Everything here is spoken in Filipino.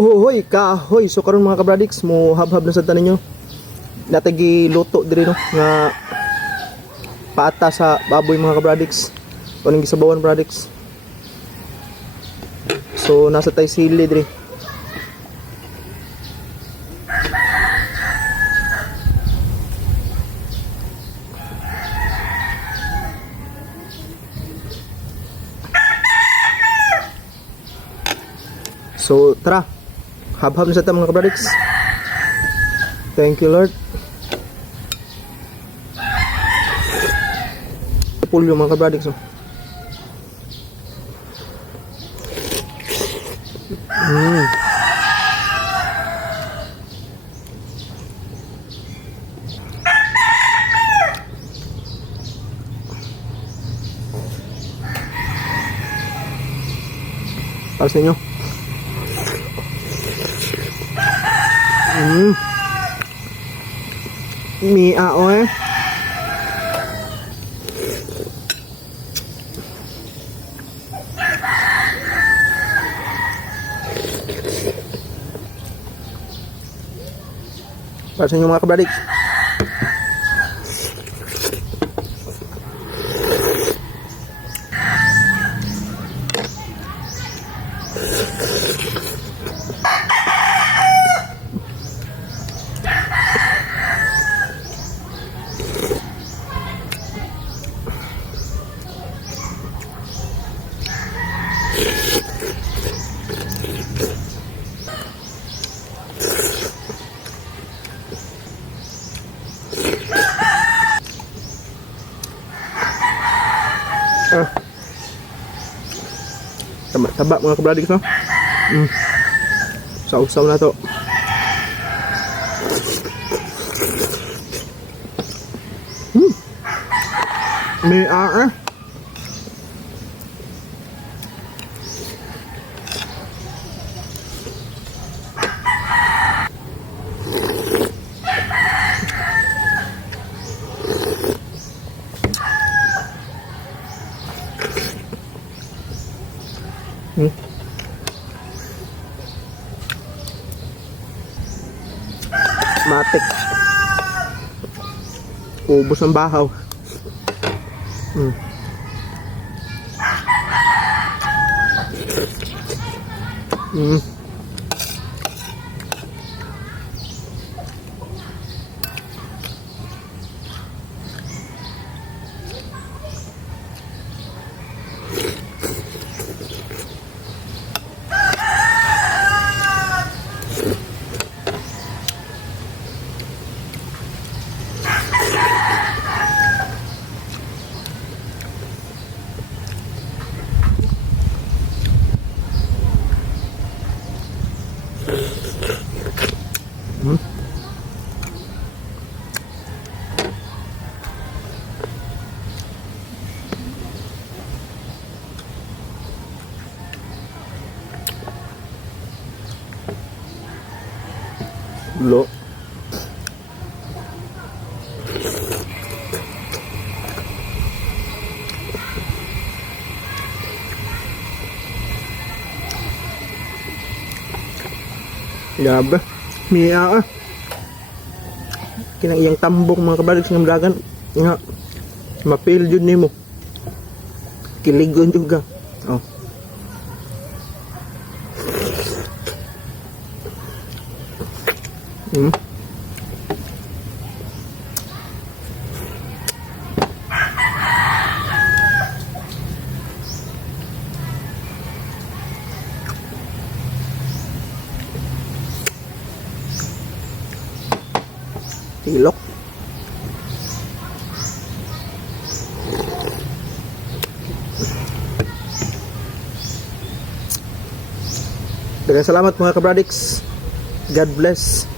Hoy kahoy, so karon mga kabradix mo habhab na sa tanan nyo. Natagi luto diri no nga pata sa baboy mga kabradix. Kuning gisabawan kabradix. So nasa tay sili diri. So tara, habhab na sa ta mga kabradix. Thank you Lord. Pulyo mga kabradix. Para sa inyo. Miao eh. Para sa inyo mga kabradix. Taba mga kabradix no. Sausaw na to. May matik. Ubos ng bahaw. Lo. Grabe. Miya kinang iyang tambok mga kabradix ng dagan nga mapil jud nimo. Kiligon juga. Oh. Tilok. Daghang salamat mga kabradix. God bless.